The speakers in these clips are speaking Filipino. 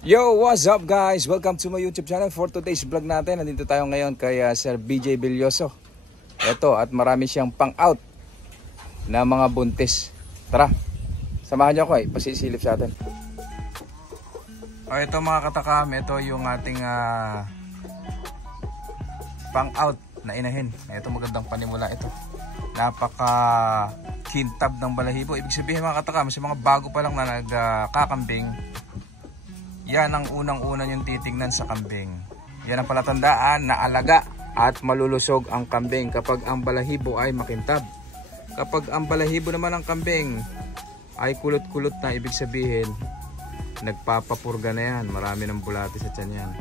Yo, what's up guys? Welcome to my YouTube channel. For today's vlog natin, nandito tayo ngayon kay Sir BJ Villoso. Ito, at marami siyang pang-out na mga buntis. Tara, samahan niyo ako pasisilip sa atin. Ito mga katakam, ito yung ating pang-out na inahin. Ito magandang panimula ito. Napaka kintab ng balahibo. Ibig sabihin mga katakam, sa mga bago pa lang na nagkakambing, yan ang unang-una yung titingnan sa kambing. Yan ang palatandaan na alaga at malulusog ang kambing kapag ang balahibo ay makintab. Kapag ang balahibo naman ng kambing ay kulot-kulot na, ibig sabihin nagpapapurga na yan. Marami ng bulati sa tiyan yan.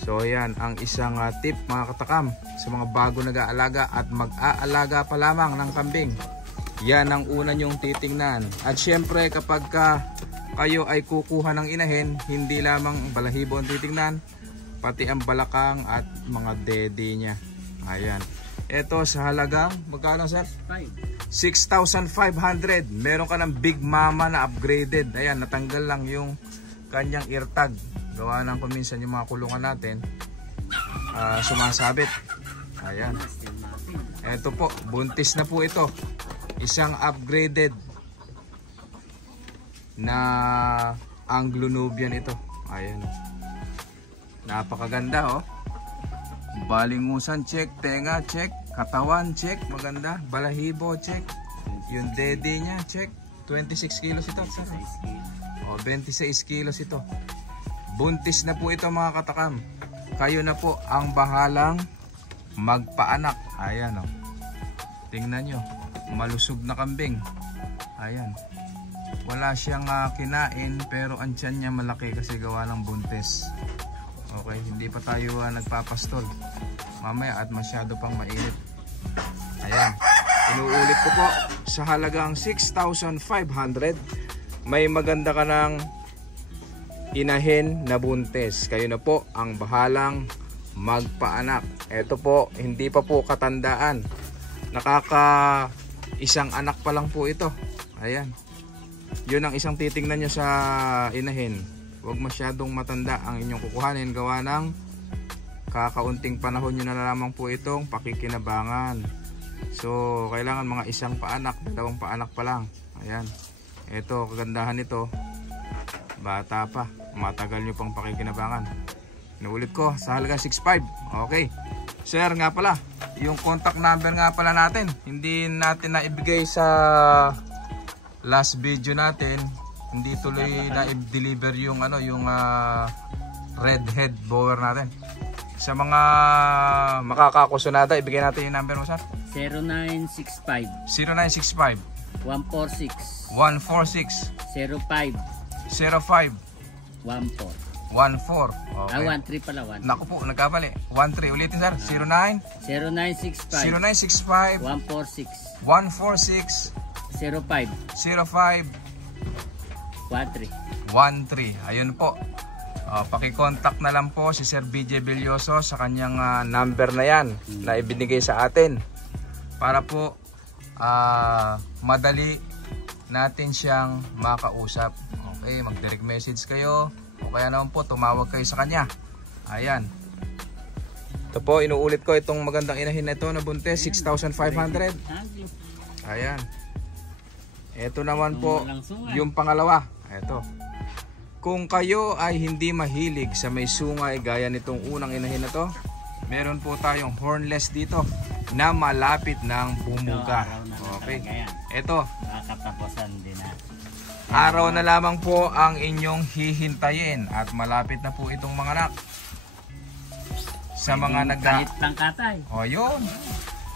So yan ang isang tip mga katakam sa mga bago nag-aalaga at mag-aalaga pa lamang ng kambing. Yan ang una nyong titingnan. At syempre kapag kayo ay kukuha ng inahin, hindi lamang balahibo ang titingnan, pati ang balakang at mga dede niya. Ayan. Ito sa halagang, magkano sir? 6,500. Meron ka ng Big Mama na upgraded. Ayan, natanggal lang yung kanyang ear tag. Gawa ng kuminsan yung mga kulungan natin sumasabit. Ayan. Ito po, buntis na po ito. Isang upgraded na Anglo-Nubian ito. Ayan. Napakaganda Balingusan check, tenga check, katawan check, maganda. Balahibo check. Yung dede niya check. 26 kilos ito. 26 kilos ito. Buntis na po ito mga katakam. Kayo na po ang bahalang magpaanak. Ayan Tingnan nyo. Malusog na kambing. Ayan. Wala siyang kinain pero ang tiyan niya malaki kasi gawa ng buntis. Okay, hindi pa tayo nagpapastol mamaya at masyado pang mainit. Ayan, inuulit ko po, sa halagang 6,500 may maganda ka ng inahin na buntis. Kayo na po ang bahalang magpaanak. Ito po, hindi pa po katandaan, nakaka isang anak pa lang po ito. Ayan. Yun ang isang titingnan nyo sa inahin. Huwag masyadong matanda ang inyong kukuhanin. Gawa ng kakaunting panahon nyo na lamang po itong pakikinabangan. So kailangan mga isang paanak, dalawang paanak pa lang. Ayan. Ito, kagandahan nito, bata pa, matagal nyo pang pakikinabangan. Inuulit ko, sa halaga 6,500. Okay. Sir nga pala, yung contact number nga pala natin, hindi natin naibigay sa last video natin. Hindi tuloy na i-deliver yung yung red head bower natin. Sa mga makakakusonada, ibigay natin yung number mo sir. 0965 0965 146 146 05 05 14. 14. Okay. 13 pala 1. Naku po, nagkabali. 13 ulitin sir. 0965 0965 146 146 05 05 13. Ayun po. Paki-contact na lang po si Sir BJ Villoso sa kanyang number na yan na ibinigay sa atin para po madali natin siyang makausap. Okay, mag-direct message kayo o kaya naman po tumawag kayo sa kanya. Ayan. Ito po, inuulit ko itong magandang inahin na ito na buntis, 6,500. Ayan. Ito naman po yung pangalawa. Ito. Kung kayo ay hindi mahilig sa may sungay gaya nitong unang inahin na to, meron po tayong hornless dito na malapit ng bumuga. Okay. Ito. Nakatapusan din na. Araw na lamang po ang inyong hihintayin at malapit na po itong mga anak. Sa mga Kalit lang katay. O yun.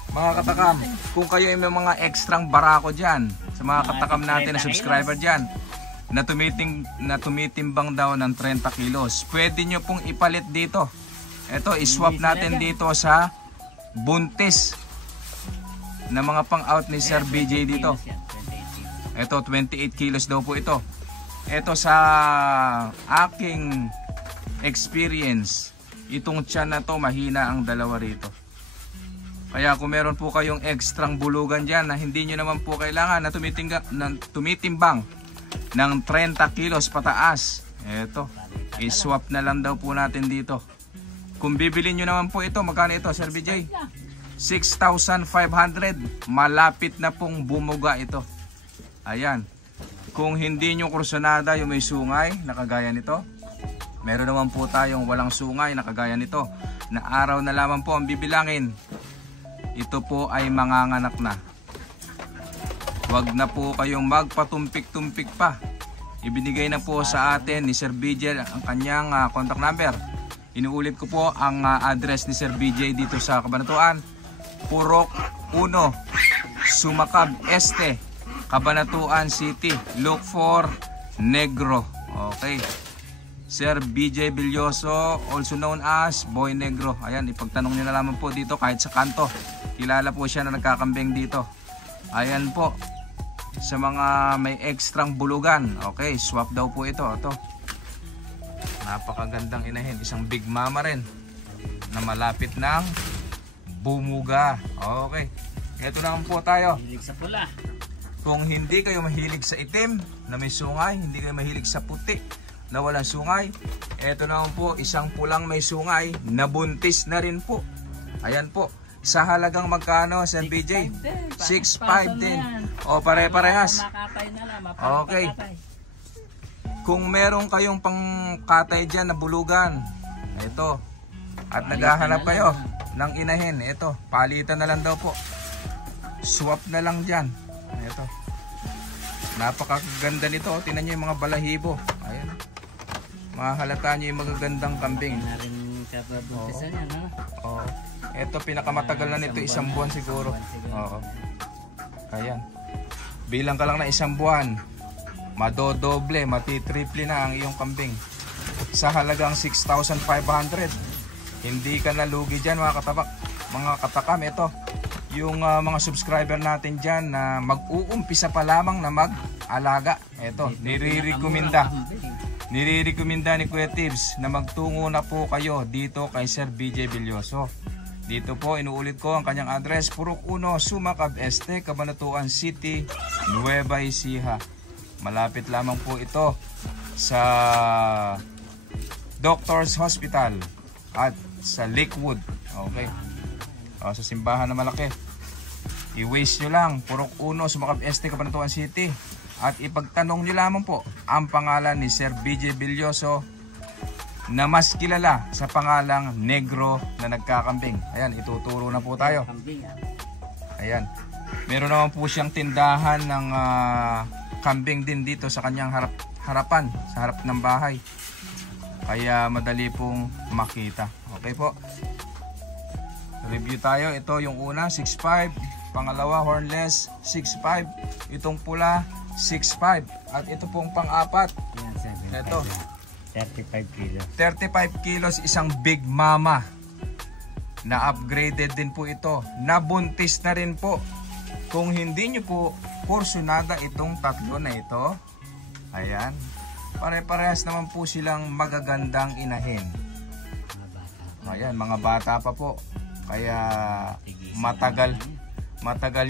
Mga katakam, kung kayo ay may mga ekstrang barako dyan, sa mga katakam natin na subscriber dyan, na tumitimbang daw ng 30 kilos, pwede nyo pong ipalit dito. Ito, iswap natin dito sa buntis na mga pang-out ni Sir BJ dito. Ito, 28 kilos daw po ito. Ito sa aking experience, itong tiyan na to, mahina ang dalawa rito. Kaya kung meron po kayong ekstrang bulugan dyan na hindi nyo naman po kailangan na tumitimbang ng 30 kilos pataas, Eto, i-swap na lang daw po natin dito. Kung bibili nyo naman po ito, magkano ito, Sir BJ? 6,500. Malapit na pong bumuga ito. Ayan. Kung hindi nyo kursunada yung may sungay na kagaya nito, meron naman po tayong walang sungay na kagaya nito, na araw na lamang po ang bibilangin. Ito po ay manganganak na. Huwag na po kayong magpatumpik-tumpik pa. Ibinigay na po sa atin ni Sir BJ ang kanyang contact number. Inuulit ko po ang address ni Sir BJ dito sa Cabanatuan. Purok 1, Sumakab Este, Cabanatuan City. Look for Negro. Okay. Sir BJ Bilyoso, also known as Boy Negro. Ayan, ipagtanong nyo na lamang po dito kahit sa kanto. Kilala po siya na nagkakambing dito. Ayan po. Sa mga may ekstrang bulugan. Okay, swap daw po ito. Ito. Napakagandang inahin. Isang big mama rin. Na malapit ng bumuga. Okay. Ito naman po tayo. Hilig sa pula. Kung hindi kayo mahilig sa itim na may sungay, hindi kayo mahilig sa puti na walang sungay, ito naman po, isang pulang may sungay na buntis na rin po. Ayan po. Sa halagang magkano, Sir BJ? 6.5 din. O, pare-parehas. Okay. Kung meron kayong pangkatay dyan na bulugan, ito. At naghahanap kayo ng inahin, ito. Palitan na lang daw po. Swap na lang dyan. Ito. Napakaganda nito. Tingnan nyo yung mga balahibo. Ayan. Mahalata nyo yung magagandang kambing. Kapabuntisan yan, no? Oo. Ito, pinakamatagal na nito, 1 buwan siguro. Oo. Ayan. Bilang ka lang na 1 buwan, madodoble, matitriple na ang iyong kambing. Sa halagang 6,500. Hindi ka nalugi dyan, mga katabak. Mga katakam, ito. Yung mga subscriber natin dyan na mag-uumpisa pa lamang na mag-alaga. Ito, nire-recommenda ni Kuya Tibbs na magtungo na po kayo dito kay Sir BJ Bilyoso. Dito po, inuulit ko ang kanyang address, Purok 1, Sumakab Este, Cabanatuan City, Nueva Ecija. Malapit lamang po ito sa Doctors Hospital at sa Lakewood. Okay. Sa simbahan na malaki. I-waste nyo lang, Purok 1, Sumakab Este, Cabanatuan City. At ipagtanong nyo lamang po ang pangalan ni Sir BJ Bilyoso na mas kilala sa pangalang Negro na nagkakambing. Ayan, ituturo na po tayo. Ayan. Meron naman po siyang tindahan ng kambing din dito sa kanyang harapan, sa harap ng bahay. Kaya madali pong makita. Okay po. Review tayo. Ito yung una, 6.5. Pangalawa, hornless, 6.5. Itong pula, 6.5. At ito pong pang-apat. Ito. 35 kilos. 35 kilos, isang big mama. Na upgraded din po ito. Nabuntis na rin po. Kung hindi nyo po porsyonada itong tatlo na ito, ayan, pare-parehas naman po silang magagandang inahin. Ayan, mga bata pa po. Kaya matagal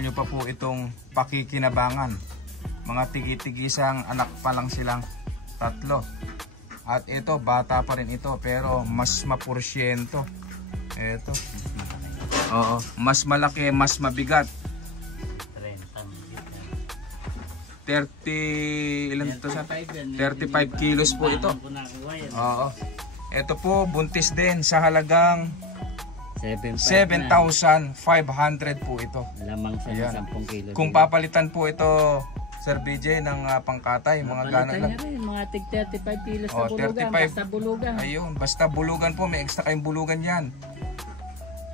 nyo pa po itong pakikinabangan. Mga tigi-tigisang anak pa lang silang tatlo. At ito, bata pa rin ito, pero mas maporsyento. Ito. Oo, mas malaki, mas mabigat. 30, ilan ito sa? 35 kilos po ito. Oo. Ito po, buntis din sa halagang 7,500 po ito. Lamang sa 10 kilo. Kung papalitan po ito, Sir BJ, ng pangkatay, mga gano'n lang. Mga tig 35 kilos sa bulugan, basta bulugan. Ayun, basta bulugan po, may extra kayong bulugan yan.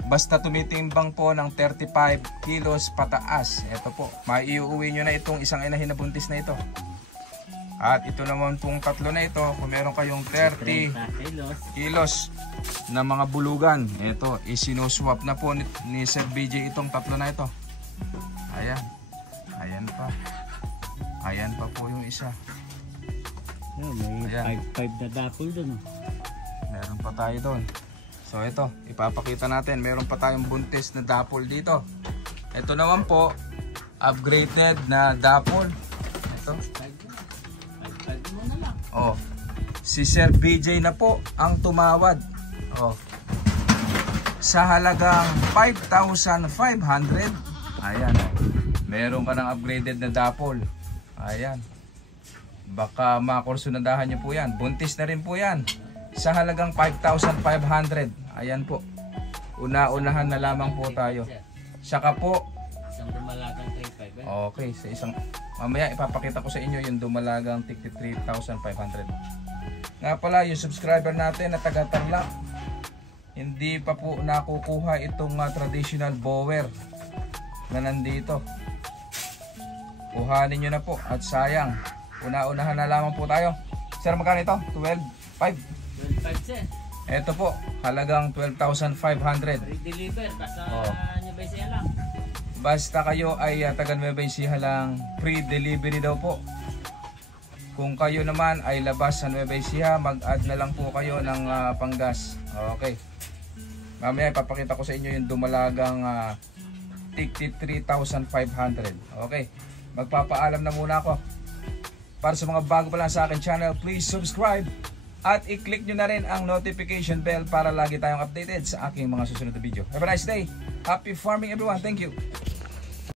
Basta tumitimbang po ng 35 kilos pataas. Ito po, maiuwi nyo na itong isang inahin na buntis na ito. At ito naman pong tatlo na ito, kung meron kayong 30 kilos na mga bulugan, ito, isinuswap na po ni Sir BJ itong tatlo na ito. Ayan. Ayan pa. Ayan pa po yung isa. May 5 na dapol dun. Meron pa tayo doon. So ito, ipapakita natin. Meron pa tayong buntis na dapol dito. Ito naman po, upgraded na dapol. Ito. Oh, Si Sir BJ na po ang tumawad. Oh. Sa halagang 5,500. Ayan. Meron ka ng upgraded na dapol. Ayan. Baka makursunadahan nyo po yan. Buntis na rin po yan. Sa halagang 5,500. Ayan po. Una-unahan na lamang po tayo. Saka po. Isang dumalagang 3,500. Okay. Sa isang, mamaya ipapakita ko sa inyo yung dumalagang 3,500. Nga pala yung subscriber natin na taga-Tarlac, hindi pa po nakukuha itong traditional bower na nandito. Kuhanin nyo na po at sayang. Una-unahan na lamang po tayo. Sir, magkano ito? 12,500. 12,500 sir. Ito po, halagang 12,500. Re-deliver, basta nyo ba siya lang? Basta kayo ay taga Nueva Ecija lang, free delivery daw po. Kung kayo naman ay labas sa Nueva Ecija, mag-add na lang po kayo ng panggas. Okay. Mamaya ipapakita ko sa inyo yung dumalagang 3,500. Okay. Magpapaalam na muna ako. Para sa mga bago pa lang sa akin channel, please subscribe at i-click nyo na rin ang notification bell para lagi tayong updated sa aking mga susunod na video. Have a nice day. Happy farming everyone. Thank you.